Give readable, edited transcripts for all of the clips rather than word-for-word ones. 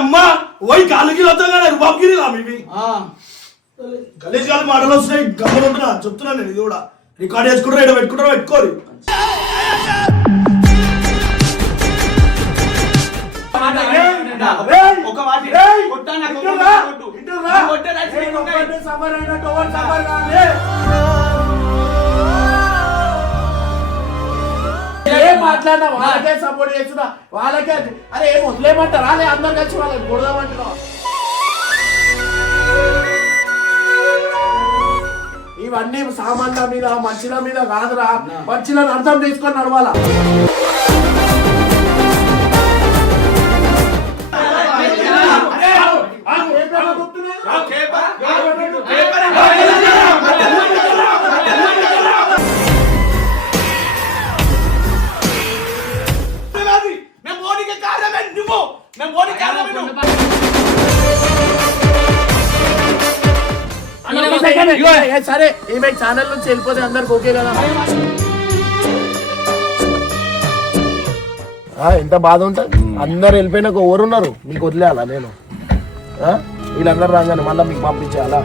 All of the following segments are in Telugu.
అమ్మా పోయి కాలుకి వస్తాం కదా బాబుగిరి ఇవి గలీజ్ గాలి మాటలు వస్తున్నాయి. గమ్మనుంటున్నా చెప్తున్నా నేను. ఇది కూడా రికార్డ్ చేసుకుంటారా ఇక్కడ పెట్టుకుంటారా పెట్టుకోరు. మాట్లాడినా వాళ్ళకే సపోర్ట్ చేస్తున్నా వాళ్ళకే. అరే ఏం వదిలేమంటారా అదే అందరు కలిసి వాళ్ళకి కొడదామంటున్నా. ఇవన్నీ సామాన్ల మీద మనుషుల మీద కాదురా, మనుషులను అర్థం తీసుకొని నడవాలా. సరే ఈమె ఛానల్ నుంచి వెళ్ళిపోతే అందరికి ఓకే కదా. ఎంత బాధ ఉంటుంది. అందరు వెళ్ళిపోయినాక ఎవరున్నారు మీకు వదిలేయాలా నేను? వీళ్ళందరూ రాగానే మళ్ళీ మీకు పంపించాలా?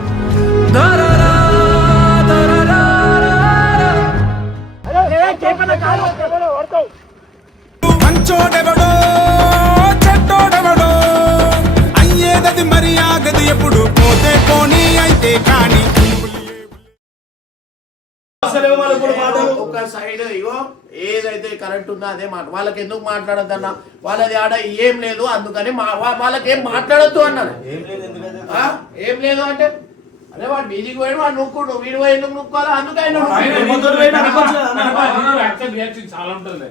మంచోడెవడో చెడ్డోడెవడో అయ్యేదది మరి ఆగది ఎప్పుడు పోతే పోనీ అయితే కానీ ఒక సైడ్ ఇగో ఏదైతే కరెక్ట్ ఉందో అదే మాట. వాళ్ళకి ఎందుకు మాట్లాడద్దన్నా? వాళ్ళది ఆడ ఏం లేదు అందుకని వాళ్ళకి ఏం మాట్లాడద్దు అన్నారు. ఏం లేదు అంటే అరే వాడు మీదికి పోయి వాడు నొక్కుడు వీడు పోయి ఎందుకు నొక్కాలా? అందుకని చాలా ఉంటుంది.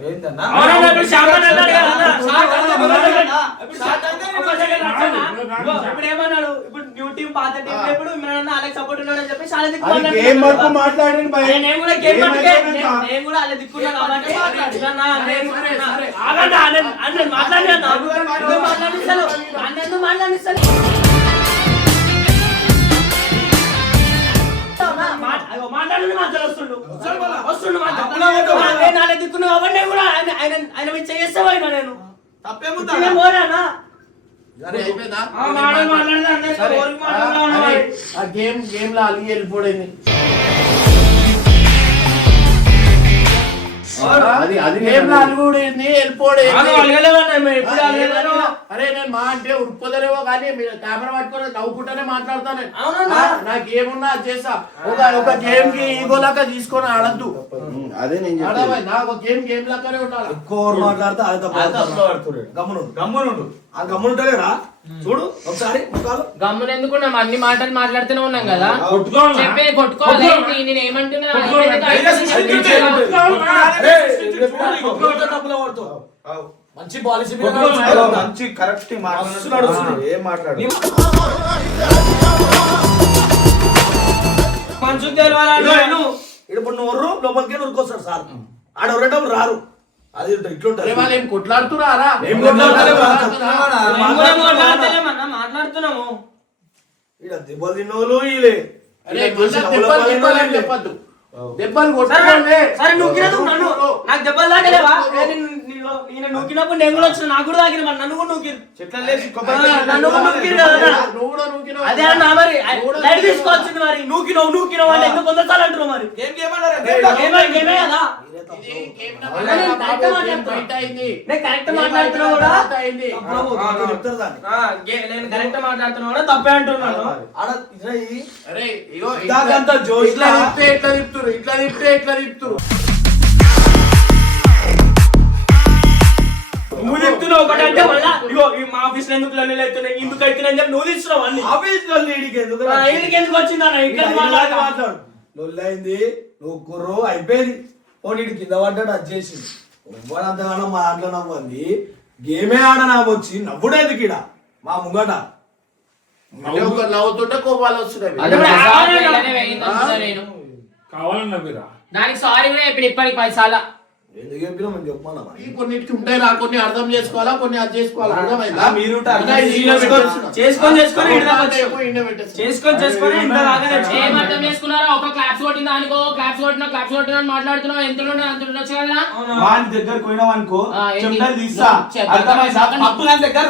గేమ్ లో అలిగి వెళ్ళిపోయింది. అరే నేను మా అంటే ఉరుపుదలేవో కానీ మీరు కెమెరా పట్టుకొని నవ్వుకుంటానే మాట్లాడతాను. నాకేమున్నా చేస్తా. ఒక గేమ్ కి ఈగోలాగా తీసుకొని ఆడద్దు. అదే నాకు గేమ్ లాగానే ఉండాలి. ఎక్కువ మాట్లాడితే గమ్మునుండు. ఆ గమ్మునుంటలేరా చూడు ఒకసారి గమ్మున ఎందుకు అన్ని మాటలు మాట్లాడుతూనే ఉన్నాం కదా. చెప్పే కొట్టుకోవాలి. నేను ఏమంటున్నా మంచి పాలసీ మంచి కరెక్ట్ ఏం మాట్లాడు. ఇప్పుడు నువ్వు లోపలికే ఉరుకొస్తారు సార్. ఆడ ఉరటం రారు. అది ఇట్లుంటారు. వాళ్ళు ఏం కొట్లాడుతున్నారా? మాట్లాడుతున్నాము. ఇక్కడ దెబ్బలు తిన్నోళ్ళు వీళ్ళే. చెప్పద్దు. దెబ్బలు కొట్టాలి. సరే నూకినదు నన్ను నాకు దెబ్బలు తాగలేవా? నేను నూకినప్పుడు నేను కూడా వచ్చిన నాకు కూడా తాగిన మరి నన్ను కూడా నూకిరు. నన్ను కూడా నూకిరు కదా. అదే అన్న మరి లైట్ తీసుకోవాల్సింది. మరి నూకినవు అంటే ఎందుకు కొందరు అంటారు మరి గేమే కదా. నేను కరెక్ట్ మాట్లాడుతున్నా కూడా తప్పే అంటున్నాను. ఇట్లా తిప్పుతురు నువ్వు చెప్తున్నావు ఒకటంటే మళ్ళా ఇగో మా ఆఫీస్ లో ఎందుకు అవుతున్నాయి ఎందుకు అవుతున్నాయి చెప్పి నువ్వు తీస్తున్నావు అన్ని. ఆఫీస్ లో ఎందుకు వచ్చిందన్న ఇక్కడ మాట్లాడు. లొల్లైంది నువ్వు కుర్రు అయిపోయింది. ఓ నీడు కింద పడ్డాడు అది చేసింది. అంతగానో మా దాంట్లో నవ్వంది. గేమే ఆడనా వచ్చి నవ్వుడేది కిడ మా ముంగట నవ్వుతుంటే కోపాలు వస్తున్నాయి. దానికి సారీ కూడా ఇప్పుడు ఇప్పటికి 10 సార్లు ఎందుకు చెప్పినా మనం చెప్పమన్నా. కొన్నిటికి ఉంటాయి రా, కొన్ని అర్థం చేసుకోవాలా, కొన్ని అది చేసుకోవాలా. అర్థమైందా? మీరు అర్థం చేసుకున్నారా? ఒక క్లాప్స్ కొట్టిందా అనుకో, క్లాప్స్ కొట్టినా మాట్లాడుతున్నావు. ఎంత ఉండొచ్చు కదా. దగ్గర పోయినావు అనుకో దగ్గర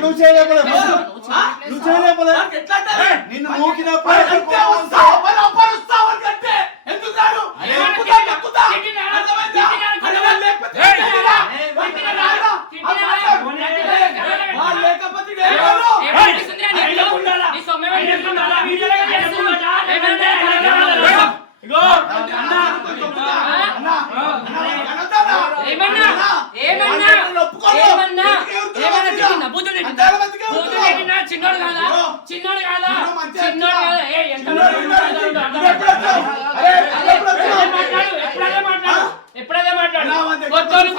నువ్వు చేయలేకపోతే నిన్ను మూకినప్పుడు చిన్నోడు కాదా ఎప్పుడైతే మాట్లాడు కొట్టాలు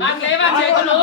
నాకేవా చేతులు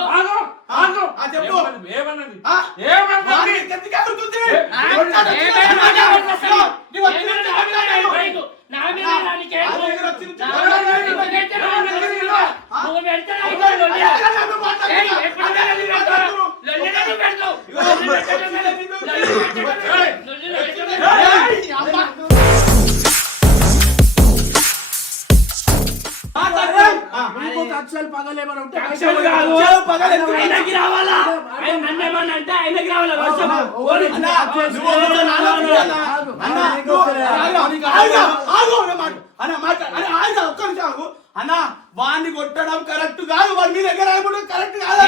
అన్నా వాడిని కొట్టడం కరెక్ట్ కాదు, వాడి మీ దగ్గర కరెక్ట్ కాదు.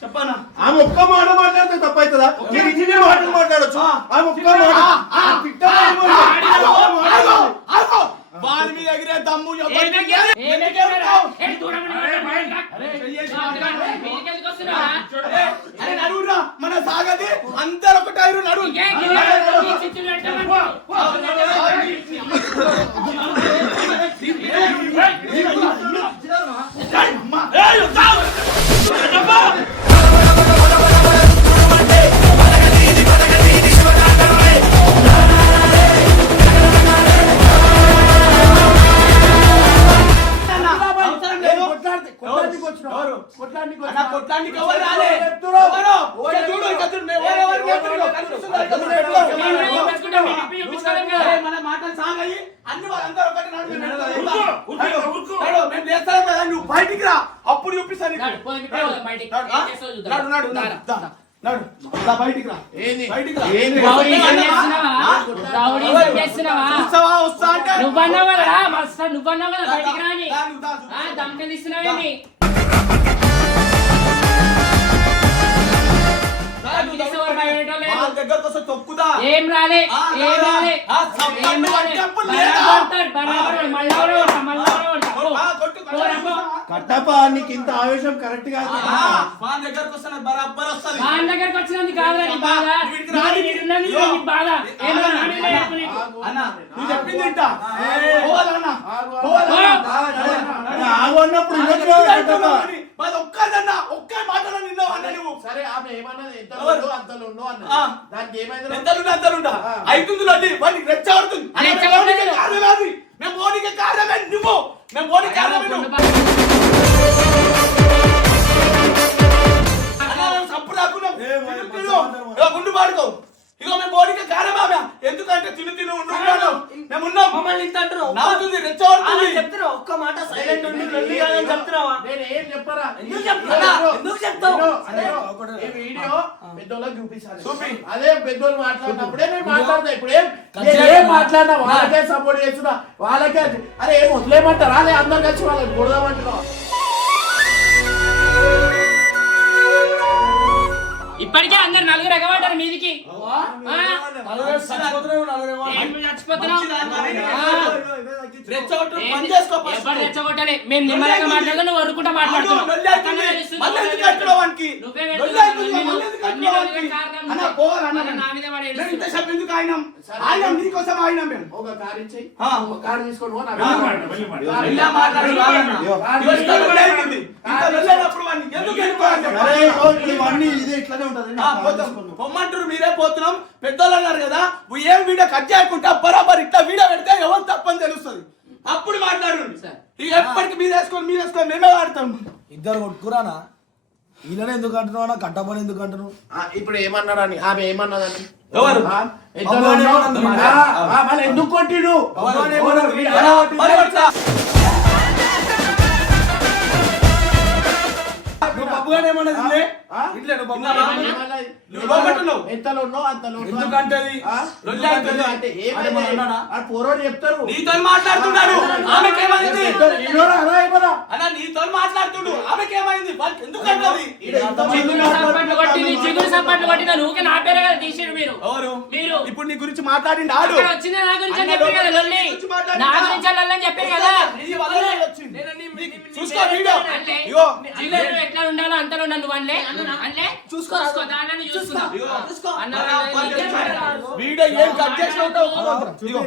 చెప్పనా ఆమె ఒక్క మాట మాట్లాడితే తప్పవుతుందా? మీరు ఇన్ని మాటలు మాట్లాడచ్చు, ఆమె ఒక్క మాట వారి మీద ఎగిరే దమ్ము నడువురా మన సాగది అందరు ఒక టైరు నడువు. మన మాటలు సాగాయి అన్ని వాళ్ళందరూ ఒకటి నువ్వు బయటికి రా, అప్పుడు చూపిస్తాను. బయటికి రా, వస్తా అంటే నువ్వన్నావు కదా బయటికి రాని దమ్కలు ఇస్తున్నావేమి ఏం రాలే కట్టప్ప నీకు ఇంత ఆవేశం కరెక్ట్ కాదు. దగ్గరకు దగ్గరకు వచ్చినందుకు కాదు బాధ నువ్వు చెప్పింది ఆగన్నప్పుడు ఒక్కదన్నా ఒక్క మాటలో నిన్నావు అన్న నువ్వు. సరే ఆమె ఏమన్నది అంతలో దానికి ఏమైంది ఎంతలుండా అవుతుంది లడ్డి వాడికి రెచ్చగొడుతుంది. మేము మోడీకి కారణమే నువ్వు, మేము మోడీ కారణమే నువ్వు. సప్పుడు రాకున్నాం గుండు పాడుకో. ఇగో మేము మోడీకి కారణమా ఎందుకంటే తిను ఉన్నాను మేము ఉన్నాం. మమ్మల్ని నవ్వుతుంది రెచ్చగొడుతుంది. చెప్తున్నావు ఒక్క మాట సైలెంట్ ఉండి లొల్లి కాదని చెప్తున్నావా? నేను ఏం చెప్పరా ఎందుకు చెప్తావు? ఈ వీడియో పెద్దోళ్ళకి చూపించాలి. అదే పెద్దోళ్ళు మాట్లాడినప్పుడే నేను మాట్లాడతా. ఇప్పుడు ఏం మాట్లాడినా వాళ్ళకే సపోర్ట్ చేస్తున్నా, వాళ్ళకే అరే ఏం వదిలేయమంటారా? అదే అందరు కలిసి వాళ్ళకి కొడదామంటున్నా. ఇప్పటికే అందరు నలుగురు ఎగబడ్డారు మీదికి నలుగురు చచ్చిపోతున్నావు, నలుగురు ఏమో. ఏం చచ్చిపోతున్నావు రెచ్చగొట్టు, పని చేసుకో first. ఎవరు రెచ్చగొట్టాలి మేము నిమ్మలంగా మాట్లాడదా నువ్వు వరుకుంటా మాట్లాడుతున్నావు లొల్లి అవుతుంది. మళ్ళీ ఎందుకు అంటున్నావు వానికి? నువ్వే లొల్లి అవుతుంది, మళ్ళీ ఎందుకు అంటున్నావు వానికి? అన్న, పోవాలి అన్న. నా మీద వాడు మేము ఇంత ఏడుస్తున్నాడు. సేపు ఎందుకు ఆగినాం? ఆగినాం, నీకోసం ఆగినాం మేము. ఒక కారు ఇచ్చేయి ఆ. ఒక కారు తీసుకొని పో, నా ఆ. కారు ఇలా మాట్లాడు, రాదన్న. ఇవాళ ఇంత లొల్లి అవుతుంది. ఇంత లొల్లి అయినప్పుడు వాడిని ఎందుకు వెళ్ళిపోవాలి? పొమ్మంటారు, మీరే పోతున్నాం. పెద్దోళ్ళు అన్నారు కదా, నువ్వు ఏం వీడియో కట్ చేయకుండా బరాబర్ ఇట్లా వీడియో పెడితే ఎవరు తప్పని తెలుస్తుంది. అప్పుడు మాట్లాడు. ఇక ఎప్పటికి మీరు వేసుకొని మేమే వాడతాం. ఇద్దరు కొట్టుకురానా? వీళ్ళనే ఎందుకు అంటున్నావు? కట్టపని ఎందుకు అంటున్నావు? ఇప్పుడు ఏమన్నాడని ఆమె ఏమన్నదని ఎవరు? ఇద్దరు అబ్బాయి ఉన్నాం. ఏమన్నది మరి? మళ్ళీ ఎందుకు కొట్టిడు నువ్వు బబ్బుగానే ఏమన్నది ఇల్లే? ఇట్లే నువ్వు బబ్బుగానే ఏమన్నది? నువ్వు లోపట్టున్నావు. ఎంతలో ఉన్నావు అంతలో ఉన్నావు. ఎందుకంటది? ఆ? లొల్లి అవుతుంది. అంటే అంటే ఏమైంది? మరి అన్నాడా? ఆ పోరోడు చెప్తారు నీతో మాట్లాడుతున్నాడు, ఆమెకేమైంది? ఈడోడా, అలా అయిపోదా? అన్న నీతో మాట్లాడుతుండు, ఆమెకేమైంది? వాళ్ళకి ఎందుకంటది? చిగురు సప్పట్లు కొట్టింది, చిగురు సప్పట్లు కొట్టిన నువ్వుకే నా పేరే కదా తీసిరు మీరు ఎవరు? మీరు ఇప్పుడు నీ గురించి మాట్లాడిండు ఆడు. అక్కడ వచ్చింది నా గురించి అని చెప్పారు కదా లొల్లి నా గురించి అని చెప్పారు కదా నీ వల్లనే వచ్చింది. చూసుకో వీడియో. అంటే ఇగో జిగురు ఎట్లా ఉండాలో అంతలో ఉండాలి నువ్వు అన్లే అన్లే చూసుకో దాన్ని చూసుకో అన్న వీడియో ఏం కట్ చేసినావు? ఇగో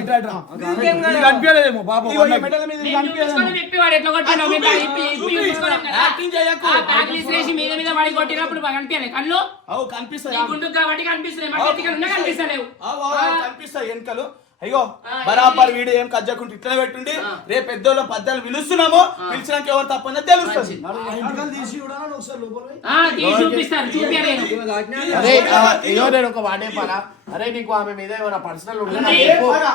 ఇట్లా ఇట్లా. నీకు కనిపించలేదేమో పాపం. ఇగో ఈ మెడల మీద నేను చూసుకొని విప్పి వాడు ఎట్లా కొట్టినావు మేము ఇప్పి చూసుకోలేం కదా యాక్టింగ్ చేయకు. ఆ బ్యాగులు ఇసిరేసి మీద వాడి కొట్టినప్పుడు కనిపించాలి కళ్ళు అవు కనిపిస్తాయి. ఈ గుండు కాబట్టి కనిపిస్తున్నాయి మా ఎత్తికలు ఉన్నా కనిపిస్తలేవు కనిపిస్తాయి వెనకలు. అయ్యో బరాబర్ వీడియో ఏం కట్ చేయకుండా ఇట్లా పెట్టుండి. రేపు పెద్దోళ్ళ పద్దాలు పిలుస్తున్నాము, పిలిచినాక ఎవరు తప్పని తెలుస్తుంది. ఇంటికల్ తీసి చూడాలని ఒకసారి లోపల పోయి. తీసి చూపిస్తారు చూపించలేను అరే అయ్యో నేను ఒక వాడే పరా అరే నీకు ఆమె మీద ఏమైనా పర్సనల్ ఉంది. ఉందా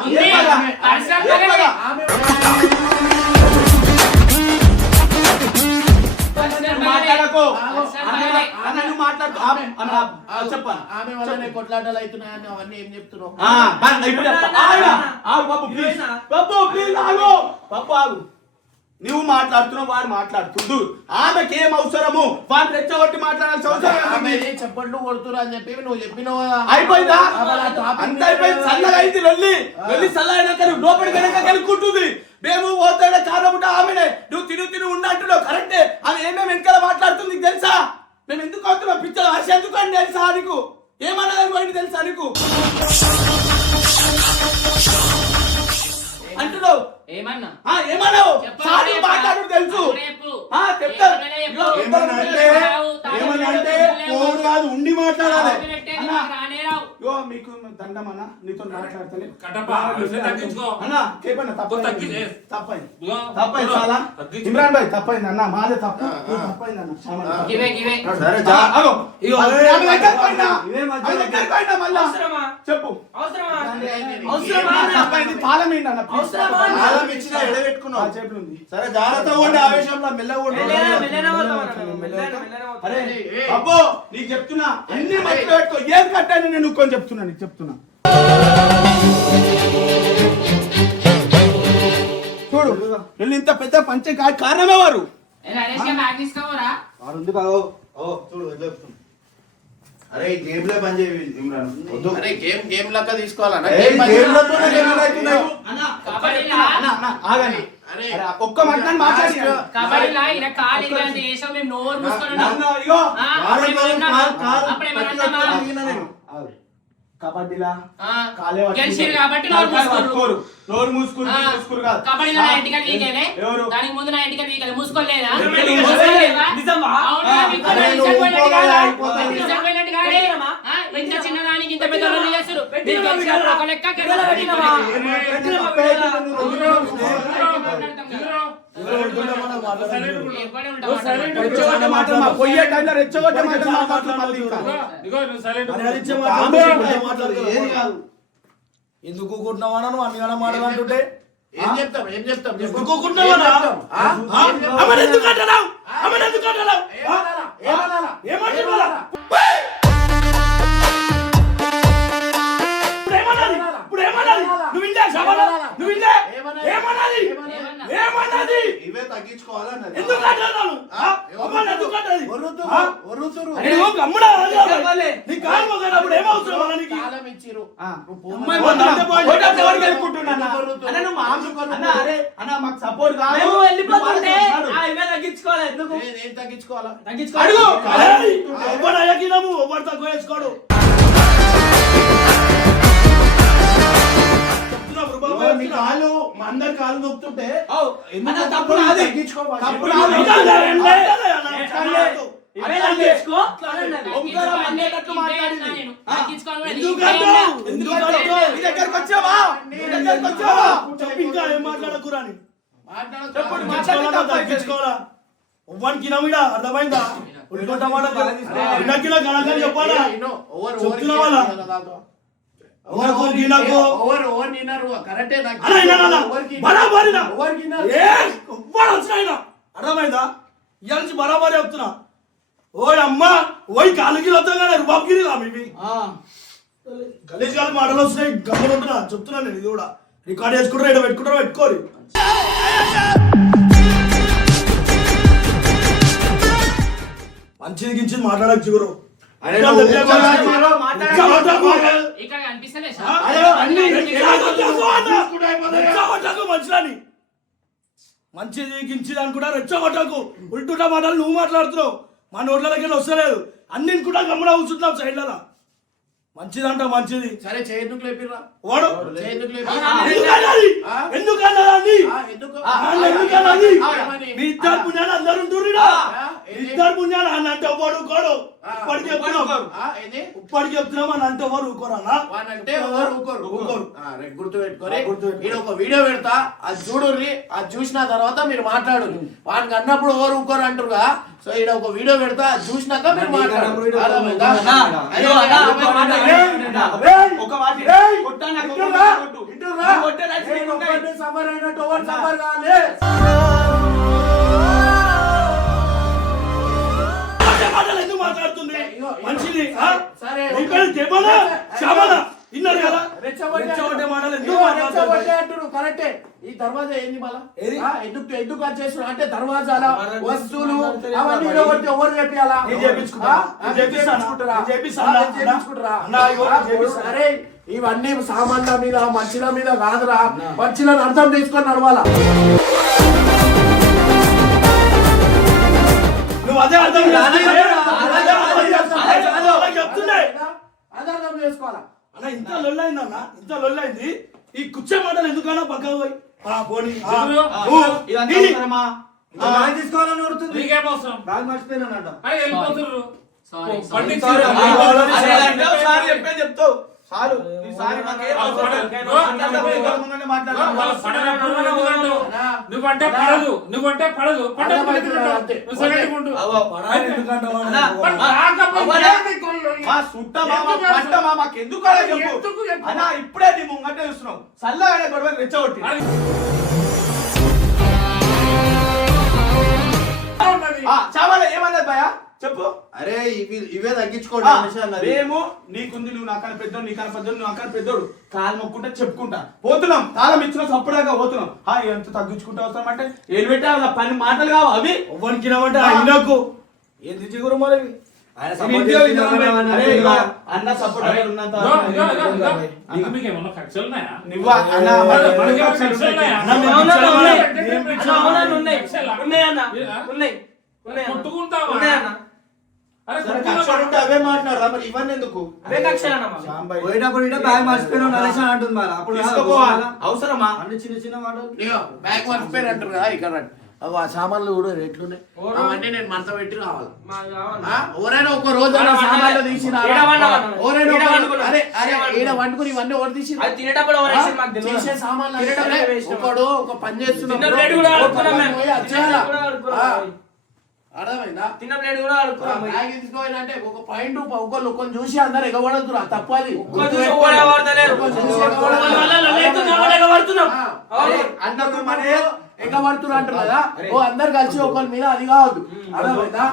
ఉంది. పర్సనల్ పగలే. పర్సనల్ పగలే. మాట్లాడకు. పర్సనల్ పగలే. అన్న నువ్వు మాట్లాడుతూ చెప్పాను. ఆమె వల్లనే కొట్లాటలు అవుతున్నాయని అవన్నీ ఏం చెప్తున్నావు ఇప్పుడు చెప్తా. ఆగు బాబు ప్లీజ్. బాబు ప్లీజ్ ఆగు. బాబు ఆగు. నువ్వు మాట్లాడుతున్నావు, వాడు మాట్లాడుతుండు. ఆమెకి ఏం అవసరము? వాడు రెచ్చగొట్టి మాట్లాడాల్సిన అవసరం ఆమె ఏముంది? చెప్పండు కొడుతురా అని చెప్పి నువ్వు చెప్పినావు కదా. అయిపోయిందా? ఆమె ఆ topic అంత అయిపోయింది. చల్లగా అయింది లొల్లి. లొల్లి చల్లగా లోపలికి వెనక కలుక్కుంటుంది. మేము పోతాడే కారణం ఆమెనే. నువ్వు తిను ఉన్నట్టున్నావు కరెక్టే. ఆమె ఏమేమి వెనకాల మాట్లాడుతుంది నీకు తెలుసా? మేము ఎందుకు అవుతున్నాం పిచ్చలు హర్ష ఎందుకు అని తెలుసా నీకు? ఏమన్నదని పోయింది తెలుసా నీకు? అంటున్నావు ఏమన్నా ఏమన్నావు? చెప్పు, సారీ చెప్పు. మాట్లాడు తెలుసు. రేపు. చెప్తారు. ఏమనంటే ఫోన్ కాదు ఉండి మాట్లాడాలి. యో మీకు దండమన్నా నీతో మాట్లాడతలే. కట్టప్ప, తగ్గించుకో. అన్న కేపన్న తగ్గించే. తప్పైంది ఇదిగో, తప్పైంది చాలా. తగ్గించు. ఇమ్రాన్ భాయ్ తప్పైంది అన్న, మాదే తప్పు. తప్పైంది అన్న క్షమాపణ. గివే సరే ఆ, అగో. ఇగో, ఆమె దగ్గరికి పోయినా. ఇవే మధ్య ఆమె దగ్గరికి పోయినా మళ్ళా. అవసరమా? చెప్పు. అవసరమా? అవసరమా? తప్పైంది. తాళం ఏంటి అన్న? అవసరమా? తాళం ఇచ్చినా ఎడబెట్టుకున్నావు. ఆ చేతులు ఉంది. సరే జాగ్రత్తగా ఉండి ఆవేశంలో మెల్లగా ఉండు. మెల్లనే పోతాం. అరే అబ్బో నీకు చెప్తున్నా అన్ని మధ్యలో పెట్టుకో. ఏం కట్టాను నేను నువ్వు చెప్తున్నా నీకు చెప్తున్నా. చూడు వీళ్ళు ఇంత పెద్ద పంచం కారణమే వారు. బ్యాగ్ తీసుకోవరా వాడు ఉంది కాదు. ఓ చూడు ఎట్లా చెప్తున్నా. అరే గేమ్ లో పని చేయి ఇమ్రాన్. వద్దు. అరే గేమ్ లెక్క తీసుకోవాలన్నా ఏయ్, గేమ్ లో తోనే గేమ్ లో అవుతున్నాయి. అన్న, కబడ్డీలా? అన్న, అన్న, ఆగండి. అరే, అరే, ఒక్క మాట్లాడి మాట్లాడి కబడ్డీలా ఇలా కాలు ఇలాంటి వేసాం మేము నోరు మూసుకొని ఉన్నాం. నన్ను ఇగో ఆ, అప్పుడేమన్నా అన్నామా? ఆగు. కబడ్డీలా ఆ, కాలే పట్టుకుంటారు. గెలిచిర్రు కాబట్టి నోరు మూసుకోరు. పట్టుకోరు. నోరు మూసుకుని ఆ, మూసుకురు కాదు. కబడ్డీలో నా ఇంటికి వీకేలే ఎవరు? దానికి ముందు నా ఇంటికి వీకేలే మూసుకోలేదా నిజమా? నిజమా? అవునా? మీకు అరే, రిజల్ట్ నువ్వు పోయినట్టు కాదా? అయిపోతుంది. రిజల్ట్ పోయినట్టు కాదే? పెట్టినామా? ఆ, ఇంత చిన్నదానికి ఇంత పెద్ద రోజులు చేస్తారు మీరు గెలిచినప్పుడు ఒక లెక్క పెట్టినామా? పెట్టినామా? రెచ్చగొట్టే మాటలు మా పోయే టైంలో రెచ్చగొట్టే మాటలు మాట్లాడుతున్నారు మళ్ళీ ఇంకా. ఇదిగో నువ్వు silent అరే, ఉండు. అది ఇచ్చే ఆమె మాట్లాడు. ఏది కాదు. ఎందుకు కూకుంటున్నావా నువ్వు అన్ని గణ మాటలు అంటుంటే? ఏం చెప్తాం చెప్పు. ఎందుకు కూకుంటున్నావా? ఆమెను ఎందుకు అంటున్నావు? ఆమెను ఎందుకు అంటున్నావు? ఏమనాలా? ఏమంటున్నావు? ఇప్పుడు ఏమన్నది? నువ్వు ఇందా సవాలా? నువ్వు ఇందా? ఏమన్నది? ఏమన్నది? ఇవే తగ్గించుకోవాలన్నది. ఎందుకు అంటున్నావు? అమ్మని ఎందుకు అంటది? ఆ? ఒర్రుతురు. అరే నువ్వు గమ్మున ఆగా. చెప్పాలి. నీ కాలు మొగనప్పుడు ఏమవసరం అలా నీకు? కాలం ఇచ్చిర్రు. అమ్మాయి మొన్న అంటే పోయి ఓటమి ఎవరికి వెళ్ళుకుంటున్నా అన్న? అన్న నువ్వు మా అన్న అరే అన్న మాకు సపోర్ట్ కాదు. మేము వెళ్ళిపోతుంటే నువ్వు ఆ ఇవే తగ్గించుకోవాలి ఎందుకు ఏం తగ్గించుకోవాలా? తగ్గించుకోవాలి అడుగు. ఏయ్, ఎవడు అయ్యకినము ఎవడు తక్కువ వేసుకోడు చెప్తున్నా బాబు, ఇదిగో నీ కాలు మా అందరి కాలు నొప్పుతుంటే అన్న తప్పు నాది. తగ్గించుకోవాలి. తప్పు అలా నాది. ఇవే తగ్గించుకో ఓంకారం అందేటట్టు మాట్లాడింది. ఎందుకు అంటావు? ఎందుకు అంటావు? నీ దగ్గరకు వచ్చావా? నీ దగ్గరకు వచ్చావా? చెప్పు ఇంకా ఏం మాట్లాడకురాని మాట్లాడొద్దు. చెప్పండి, తగ్గించుకోవాలా తగ్గించుకోవాలా ఒవ్వనికి నమ్మిడా అర్థమైందా ఉల్టా మాట వినకిన కనకని చెప్పాలా ఇనో, ఓవర్ చెప్తున్నా వాళ్ళ. నాకు గినకు ఓవర్ ఓవర్ నిన్నారు కరెక్టే నాకు అలా ఇలా అలా ఓవర్కి బరాబరినా ఓవర్కి నిన్నారు. ఏ ఒవ్వడు వచ్చినాయినా అర్థమైందా ఇవాళ నుంచి బరాబరి చెప్తున్నా ఓయ్ అమ్మా ఓయ్ కాలుకి వద్దాం కానీ రుబాబ్గిరి ఇవి గలీజ్ గాలి మాటలు వస్తున్నాయి గమ్మలు ఉంటున్నా చెప్తున్నా నేను ఇది కూడా రికార్డ్ చేసుకుంటారా ఇక్కడ పెట్టుకుంటారా పెట్టుకోరు మంచిది గించింది మాట్లాడక చిగురు ఇక్కడ కనిపిస్తలే మంచిదని మంచిది గించిది అనుకుంటా రెచ్చగొట్టకు ఉల్టుట మాటలు నువ్వు మాట్లాడుతున్నావు మా నోట్లకి వస్తలేదు అన్నింటి కూడా గమ్మున కూర్చుంటున్నావు సైడ్లలో మంచిదంట మంచిది సరే చేయందుకు లేపిర్రా వాడు చేయందుకు ఎందుకన్నది ఎందుకు మీ ఇద్దరు పుణ్యాలు అందరు ఉంటుర్రురా ఇద్దరు పుణ్యాలు అన్న అంటే వాడు కోడు ఇప్పటికి చెప్తున్నాం ఇప్పటికి చెప్తున్నాం అని అంటే వాడు ఊకోరన్నా వానంటే ఎవరు ఊకోరు గుర్తు పెట్టుకోరు నేను ఒక వీడియో పెడతా అది చూడుర్రి అది చూసిన తర్వాత మీరు మాట్లాడు వానికి అన్నప్పుడు ఎవరు ఊకోరు అంటారుగా సో ఈడ ఒక వీడియో పెడతా అది చూసినాక మీరు మాట్లాడు ఒక మాట కొట్టాను సఫర్ అయినట్టు ఎవరు సఫర్ కాలే మాటలు ఎందుకు మాట్లాడుతుంది మంచిది సరే విన్నారు కదా రెచ్చగొట్టే మాటలు ఎందుకు మాట్లాడుతుంది అంటారు కరెక్టే ఈ దర్వాజా ఏంది మళ్ళా ఏది? ఎందుకు అది చేస్తున్నా అంటే దర్వాజాల వస్తువులు అవన్నీ ఇవ్వబట్టి ఎవరు చెప్పాలా నేను చేపించుకుంటా. నేను చేపిస్తానా? నేను చేపిస్తానా? అన్నా, ఇగో నేను చేపిస్తా. అరే ఇవన్నీ సామాన్ల మీద మనుషుల మీద కాదురా మనుషులను అర్థం తీసుకొని నడవాలా నువ్వు అదే అర్థం చెప్తున్నాయి అదే అర్థం చేసుకోవాలా అన్న ఇంత లొల్లైందన్న ఇంత లొల్లైంది ఈ కుచ్చే మాటలు ఎందుకన్నా పక్కకు పోయి పోనీ తీసుకోవాలని కోరుతుంది. నీకేం అవసరం? బాగా మర్చిపోయినానంట. అరే వెళ్ళిపోతుర్రు. సారీ పండించారు. సారీ చెప్పేది చెప్తావు చాలు ఈసారి మాకేం అవసరం లేదు. వాళ్ళ పడనప్పుడు నువ్వు ఎందుకంటావు? నువ్వంటే పడదు నువ్వంటే పడదు నువ్వు సైలెంట్గా ఉండు. మాకెందుకు అన్నా ఇప్పుడే నీ ముంగట్టే చూస్తున్నావు చల్లగా గొడవ రెచ్చగొట్టి చావాలా ఏమన్నది భయ చెప్పు అరే ఇవే తగ్గించుకోండి మేము నీకుంది నువ్వు నాకన్నా పెద్దోడు నీకన్నా పెద్దోడు నువ్వు అక్కడ పెద్దోడు కాలు మొక్కుంటే చెప్పుకుంటా పోతున్నాం తాళం ఇచ్చిన సప్పుడాగా పోతున్నాం ఎంత తగ్గించుకుంటా వస్తాం అంటే ఏలు పెట్టా అలా పని మాటలు కావు అవి ఎవ్వరికినామంటే ఆయనకు ఏంది చిగురు మరి అన్న సపోర్ట్ ఉన్నంత మీకేమన్నా కక్షలు ఉన్నాయా? నువ్వు అన్న మనకేమో కక్షలు ఉన్నాయా? కొట్టుకుంటావా? అరే కొట్టుకుంటావా? అవే మాట్లాడరా మరి ఇవన్నీ ఎందుకు పోయేటప్పుడు బ్యాగ్ మర్చిపోయినా నరేష్ అంటుంది మరి అప్పుడు అవసరమా అన్ని చిన్న చిన్న మాటలు బ్యాగ్ మర్చిపోయారు అంటారు కదా ఇక్కడ అవి ఆ సామాన్లు కూడా ఎట్లున్నాయి అవన్నీ నేను మనతో పెట్టి రావాలి ఎవరైనా ఒక రోజు సామాన్లు తీసి ఈడ వండుకుని ఇవన్నీ ఎవరు తీసి తీసే సామాన్లు ఒకడు ఒక పని చేస్తున్నాడు అర్థమైందా తిన్న ప్లేట్ కూడా బ్యాగ్ తీసుకోవాలంటే ఒక పాయింట్ ఒకళ్ళు చూసి అందరు ఎగబడద్దు తప్పది అన్నకు మనే ఎగబడుతున్నారు అంటారు కదా ఓ అందరు కలిసి ఒకరి మీద అది కావద్దు అర్థమైందా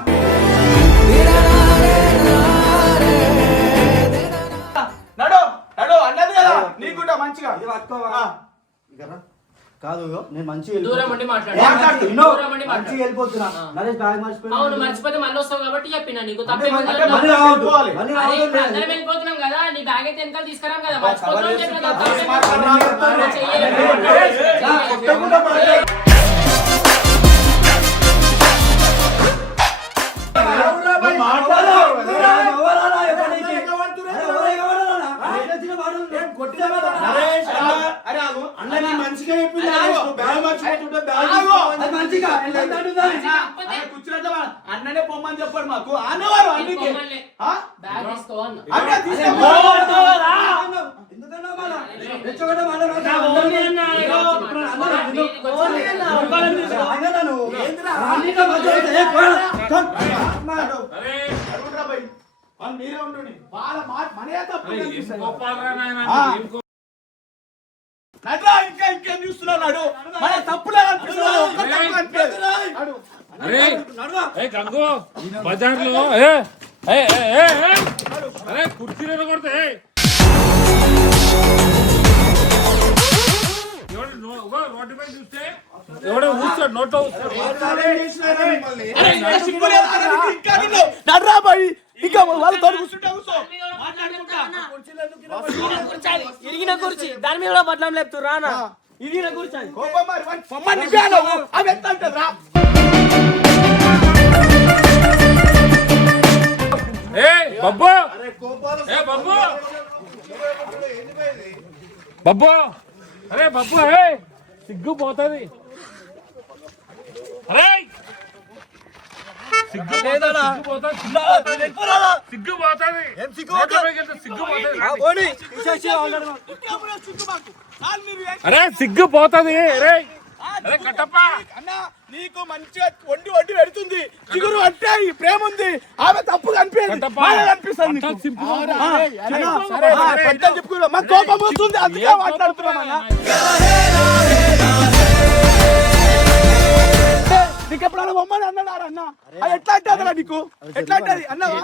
నడు నడు అన్నది కదా నీకుంటా మంచిగా ఇది పట్టుకోవా కాదు ఇగో, నేను మంచిగా దూరం ఉండి మాట్లాడు. మాట్లాడు. దూరం ఉండి మంచిగా మాట్లాడు. వెళ్ళిపోతున్నా నరేష్ బ్యాగ్ మర్చిపోయినా. అవును మర్చిపోతే మళ్ళీ వస్తావు కాబట్టి చెప్పిన నీకు అంటే తప్పేమో మళ్ళీ రావద్దు. మళ్ళీ అరే, రావద్దు. ఇప్పుడు అందరం వెళ్ళిపోతున్నాం కదా నీ బ్యాగ్ అయితే వెనకాల తీసుకురాం కదా మర్చిపోతున్నాం అని చెప్పిన కదా, కవర్ తప్పేమో చేసుకుంటా. చెయ్యలేదు. కొట్టకుండా మాట్లాడు. అన్ననే పొమ్మని చెప్పాడు మాకు అన్నవారు నీకు అందుకే పొమ్మనిలే. బ్యాగ్ తీసుకో అన్న. అన్న తీసుకో. మీరే ఉండండి వాళ్ళ మనే తప్పు నడ్రా ఇంకా ఇంకేం చూస్తున్నాడు మన తప్పులే అనిపిస్తున్నాడు ఒక్క తప్పు అనిపించదు. అరే ఏ గంగు బజార్లో అరే కుర్చీలో కొడితే రోడ్డు పై చూస్తే ఎవడో ఊస్తాడు నోట్లో నడ్రా బాయ్ ఇంకా వాళ్ళతో కూర్చుంటా కూర్చో ఇరిగిన కుర్చీ దాని మీద కూడా బట్లం లేపుతూ రానా ఇరిగిన కుర్చీ అది. కోపం మరి వాడి పొమ్మని నివ్వాను అవి ఎంత అంటదిరా ఏ బబ్బు ఏ బబ్బు బబ్బు అరే బబ్బు ఏ సిగ్గు పోతుంది అరే సిగ్గు పోతుంది సిగ్గు పోతుంది అరే సిగ్గు పోతుంది అరే అరే కట్టప్ప అన్న నీకు మంచిగా వండి వండి పెడుతుంది చిగురు అంటే ఈ ప్రేమ ఉంది ఆమె తప్పు కనిపించింది అనిపిస్తుంది చెప్పుకున్నా మాకు కోపం వస్తుంది అందుకే మాట్లాడుతున్నాం అన్న నీకు ఎప్పుడైనా బొమ్మని అన్నాడు అన్న అది ఎట్లా అంటే అదలా నీకు ఎట్లా అంటే అన్నవా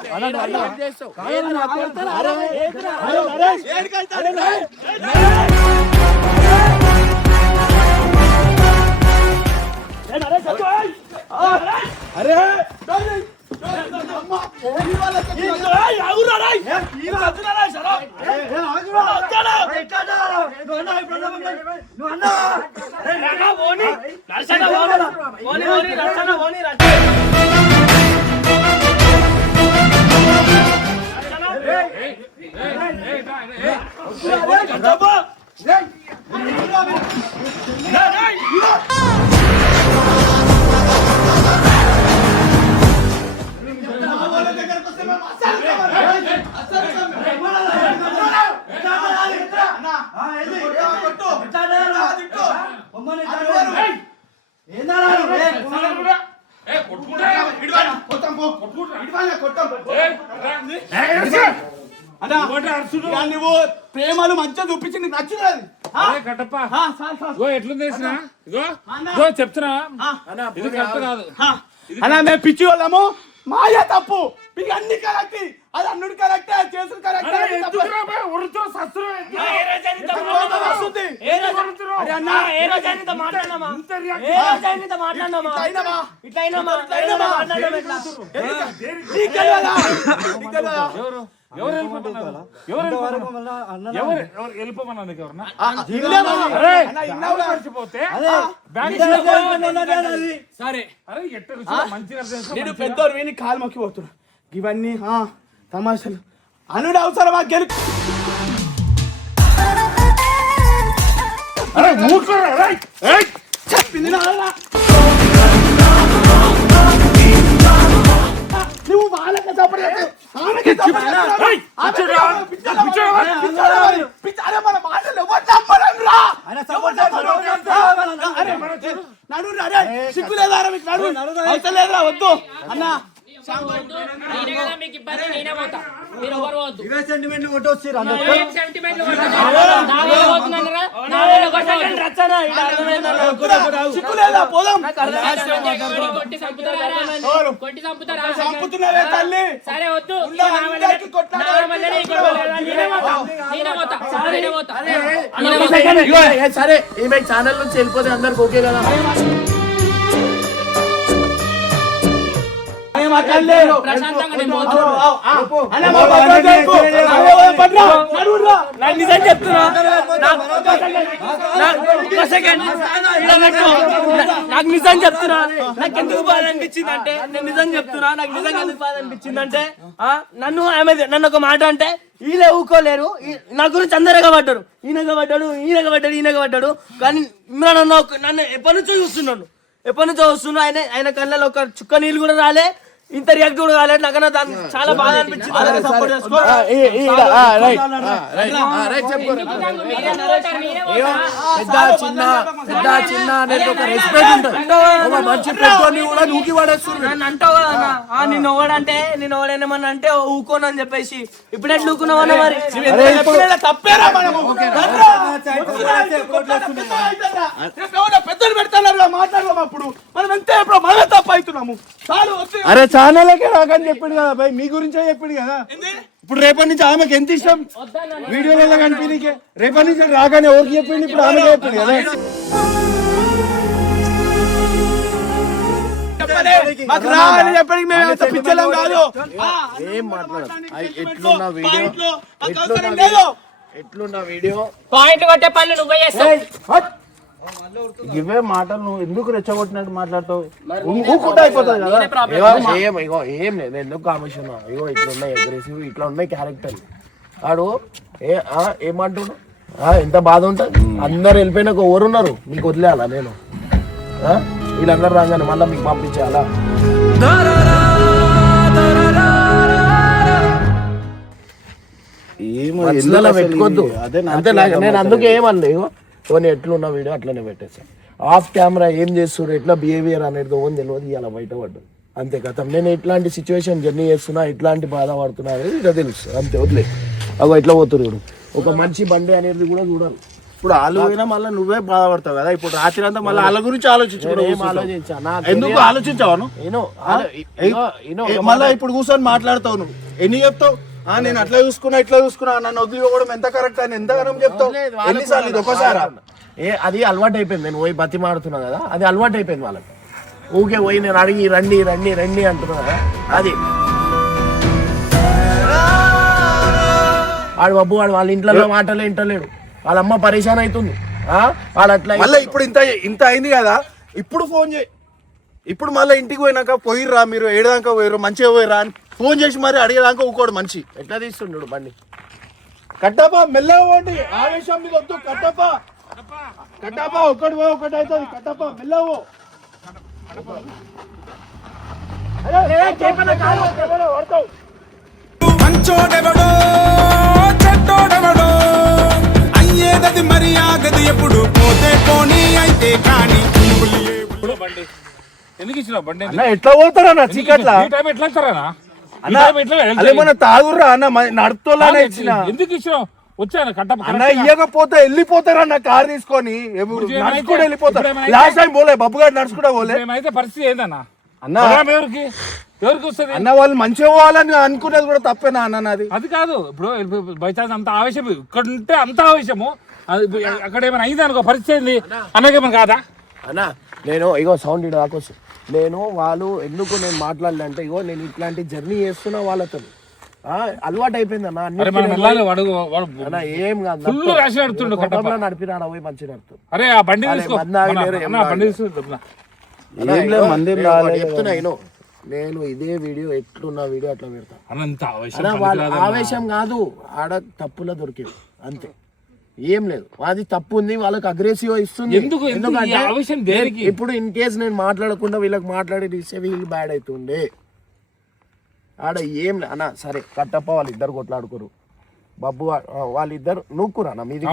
అరే నువ్వు ప్రేమలు మంచిగా చూపించి నీకు నచ్చుతుంది కట్టప్ప ఇగో ఎట్లుంది ఇగో చెప్తున్నా ఇది కరెక్ట్ కాదు అలా మేము పిచ్చి వాళ్ళము మాయ తప్పు మీకు అన్ని కరెక్ట్ అది అన్నుడు కరెక్టే చేసుడు కరెక్టే ఎవరు వెళ్ళిపోమన్నా నీకు ఎవరన్నా మర్చిపోతే సరే అరే ఎట్ట మంచిగా నేను పెద్దోడు విని కాలు మొక్కిపోతున్నా ఇవన్నీ తమాషాలు అనుడు అవసరమా గెలు చెప్పింది నువ్వు వాళ్ళకి సపోర్ట్ మన మాటలు సిగ్గు లేదా మీకు నడు లేదురా వద్దు అన్న నేనే కదా మీకు ఇబ్బంది నేనే పోతా మీరు ఎవరు పోవద్దు. ఇవే సెంటిమెంట్ కొట్టొచ్చారు అందరూ. ఏం సెంటిమెంట్లు కొట్టదు? నా వేలు పోతుందన్నారా? నా వేలు కొట్టకండి. రచ్చన ఈడ అర్థమైందన్న. చిక్కులేదా పోదాం కొట్టి చంపుతారా? కొట్టి చంపుతారా? చంపుతున్నావే తల్లి సరే వద్దు. ఉన్న అందరికీ కొట్లాట నా వల్లనే ఈ గొడవ లేదు. నేనే పోతా. నేనే పోతా. నేనే పోతా. ఇగో, సరే ఈమె ఛానల్ నుంచి వెళ్ళిపోతే అందరికి ఓకే కదా? ప్రశాంతంగా నేను పోతా. నాకు నిజం చెప్తున్నా. నాకు నిజం చెప్తున్నా. నాకు ఎందుకు బాధ అనిపించింది అంటే నేను నిజం చెప్తున్నా. నాకు నిజంగా ఎందుకు బాధ అనిపించింది అంటే నన్ను ఒక మాట అంటే వీళ్ళే ఊకోలేరు. నా గురించి అందరూ పడ్డారు. ఈయనగా పడ్డాడు కానీ నన్ను ఎప్పటి నుంచో చూస్తున్నాను. ఆయన కళ్ళలో ఒక చుక్క నీళ్ళు కూడా రాలే, ఇంత రియాక్ట్ కూడా కాలేదు. నాకన్నా దాన్ని చాలా బాధ అనిపించింది. అలాగే సపోర్ట్ చేసుకో. పెద్ద చిన్న అనేది ఒక రెస్పెక్ట్ ఉంటుంది. ఒక మంచి పెద్దోని కూడా నూకి పడేస్తుంది. నన్ను అంటావు కదా నిన్ను ఓడేమన్నా అంటే ఊకోనని చెప్పేసి ఇప్పుడు ఎట్లా ఊకున్నావన్నా మరి తప్పేరా మనము పెద్దలు పెడతారు మాట్లాడదాం. అప్పుడు మనం ఎంత ఎప్పుడు మనమే తప్పు అవుతున్నాము. చాలు అరే ఛానల్కే రాకని చెప్పిండు కదా భయ్, మీ గురించే చెప్పిండు కదా. ఇప్పుడు రేపటి నుంచి ఆమెకి ఎంత ఇష్టం వీడియోలలో కనిపించే, రేపటి నుంచి రాగానే ఎవరికి చెప్పిండు, ఇప్పుడు ఆమెకి చెప్పిండు కదా. మాకు రా అని చెప్పడానికి మేము అంత పిచ్చలం కాదు. ఏం మాట్లాడదు. ఎట్లున్న వీడియో పాయింట్ కొట్టే పనులు నువ్వే చేస్తావు. ఇవే మాటలు నువ్వు ఎందుకు రెచ్చగొట్టినట్టు మాట్లాడతావు? ఊకుంటే అయిపోతుంది కదా. ఏం లేదు ఎందుకు కామేషన్. ఇగో ఇట్లున్నాయి అగ్రెసివ్, ఇట్లా ఉన్నాయి క్యారెక్టర్. వాడు ఏమంటున్నాడు, ఎంత బాధ ఉంటుంది. అందరు వెళ్ళిపోయినాక ఎవరున్నారు మీకు వదిలేయాలా నేను? వీళ్ళందరూ రాగానే మళ్ళీ మీకు పంపించాలా? పెట్టుకోవద్దు. అంతేలాగా నేను అందుకే ఏమన్నా కొన్ని ఎట్లున్న వీడియో అట్లనే పెట్టేసాను. ఆఫ్ కెమెరా ఏం చేస్తున్నారు, ఎట్లా బిహేవియర్ అనేది ఓన్ తెలియదు. ఇలా బయటపడ్డు అంతే కథ. నేను ఇట్లాంటి సిచ్యువేషన్ జర్నీ చేస్తున్నా, ఇట్లాంటి బాధ పడుతున్నా అనేది ఇట్లా తెలుసు అంతే. వదిలే అగో ఎట్లా పోతున్నారు. ఒక మంచి బండి అనేది కూడా చూడాలి. ఇప్పుడు వాళ్ళు పోయినా మళ్ళీ నువ్వే బాధపడతావు కదా. ఇప్పుడు రాత్రి అంతా మళ్ళీ వాళ్ళ గురించి ఆలోచించు. ఏం ఆలోచించా ఎందుకు ఆలోచించావు? మళ్ళీ ఇప్పుడు కూర్చొని మాట్లాడతావు నువ్వు. ఎన్ని చెప్తావు? నేను అట్లా చూసుకున్నా నన్ను వదిలిపోవడం ఎంత కరెక్ట్ అని ఎంతగానో చెప్తావు. ఎన్నిసార్లు ఇది ఒకసారి? అది అలవాటు అయిపోయింది. నేను పోయి బతి మాడుతున్నా కదా, అది అలవాటు అయిపోయింది వాళ్ళకి. ఊకే పోయి నేను అడిగి రండి అంటున్నా కదా. అది వాడు బాబు వాడు వాళ్ళ ఇంట్లో మాటలే ఇంటలేడు. వాళ్ళ అమ్మ పరేషాన్ అవుతుంది. వాడు అట్లా మళ్ళీ ఇప్పుడు ఇంత అయింది కదా, ఇప్పుడు ఫోన్ చేయి. ఇప్పుడు మళ్ళీ ఇంటికి పోయినాక పోయిర్రా మీరు, ఏడాక పోయిర్రు, మంచిగా పోయిర్రా అని ఫోన్ చేసి మరి అడిగేదాకా ఊకోడు మనిషి. ఎట్లా తీస్తుండడు బండి? కట్టప్ప మెల్లగా పోండి, ఆవేశం మీద వద్దు. కట్టప్ప ఒకటి పోయి ఒకటి అవుతుంది. కట్టప్ప మెల్లవో. మంచోడెవడో చెడ్డోడెవడో అయ్యేదది మర్యాదది ఎప్పుడు పోతే పోనీ అయితే కానీ బండి ఎందుకు ఇచ్చినావు బండి? ఎట్లా పోతారన్నా చీకట్లా? ఎట్లా ఇస్తారా అదేమన్నా తాగుర్రా అన్న, నడుపుతోలానే ఇచ్చిన. ఎందుకు ఇచ్చినావు? వచ్చాను కట్టప్ప అన్న ఇయ్యకపోతే వెళ్ళిపోతారన్న కార్ తీసుకొని. నడుచుకుంటూ వెళ్ళిపోతారు. లాస్ట్ టైం పోలే బబ్బు గారు నడుచుకుంటా పోలే. అయితే పరిస్థితి ఏందన్నా అన్న? ఎవరికి వస్తుంది అన్న వాళ్ళు మంచిగా పోవాలని అనుకునేది కూడా తప్పేనా అన్న? అది అది కాదు. ఇప్పుడు బై ఛాన్స్ అంత ఆవేశం ఇక్కడ ఉంటే అంత ఆవేశము, అక్కడ ఏమైనా అయింది అనుకో పరిస్థితి ఏంది అన్నకేమైనా కాదా అన్నా? నేను ఇగో సౌండ్ ఇటు దాకొచ్చు. నేను వాళ్ళు ఎందుకు నేను మాట్లాడలేంటే ఇగో నేను ఇట్లాంటి జర్నీ చేస్తున్నా వాళ్ళతో. అలవాటు అయిపోయింది అన్న. ఏం కాదు నడిపినా పోయి మంచిగా నడుపుతాడు. అరే ఆ బండి చెప్తున్నా నేను ఇదే వీడియో ఎట్లున్న వీడియో అట్లా పెడతా. ఆవేశం కాదు, ఆడ తప్పులో దొరికేది అంతే. ఏం లేదు, అది తప్పు ఉంది. వాళ్ళకి అగ్రెసివ్ ఇస్తుంది. ఇప్పుడు ఇన్ కేసు నేను మాట్లాడకుండా వీళ్ళకి మాట్లాడేది వీళ్ళు బ్యాడ్ అవుతుండే. ఆడ ఏం లే అన్న. సరే కట్టప్ప వాళ్ళిద్దరు కొట్లాడుకోరు, బబ్బు వాళ్ళిద్దరు నూక్కురానా మీది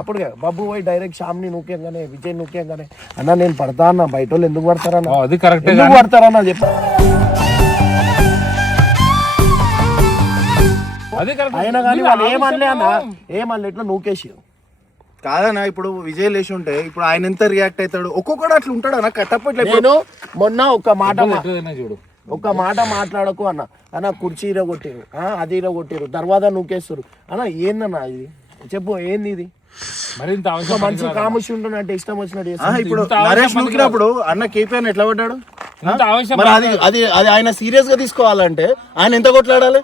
అప్పుడు బబ్బు పోయి డైరెక్ట్ శ్యామ్ని నూకేంగానే, విజయ్ నూకేంగానే అన్న నేను పడతా అన్న. బయట వాళ్ళు ఎందుకు పడతారన్న? ఎందుకు పడతారన్న చెప్ప. అది కరెక్ట్. అయినా కానీ మీరు వాళ్ళు ఏమనలే అన్న ఆవేశము- ఏమనలే ఇట్లా నూకేసి కాదన్నా ఇప్పుడు విజయ్ లేచి ఉంటే ఇప్పుడు ఆయన ఎంత రియాక్ట్ అవుతాడు ఒక్కొక్కడు అట్లా ఉంటాడు అన్న కట్టప్పట్లే నేను మొన్న ఒక మాట ఎట్లదైనా చూడు ఒక మాట మాట్లాడకు అన్న కుర్చీ ఇరగొట్టారు అది ఇరగొట్టారు దర్వాజా నూకేస్తారు అన్న ఏందన్నా ఇది చెప్పు ఏంది ఇది మరింత ఒక అవసరం మంచి కాముషి ఉంటున్నట్టు ఇష్టం వచ్చినట్టు ఆ, చేస్తారు. ఇప్పుడు ఇంత ఆవేశం నరేష్ మనకి నూకినప్పుడు అన్న కేపీఆర్ ఎట్లా పడ్డాడు ఇంత ఆవేశం మరి అది అది అది ఆయన సీరియస్ గా తీసుకోవాలంటే ఆయన ఎంత కొట్లాడాలి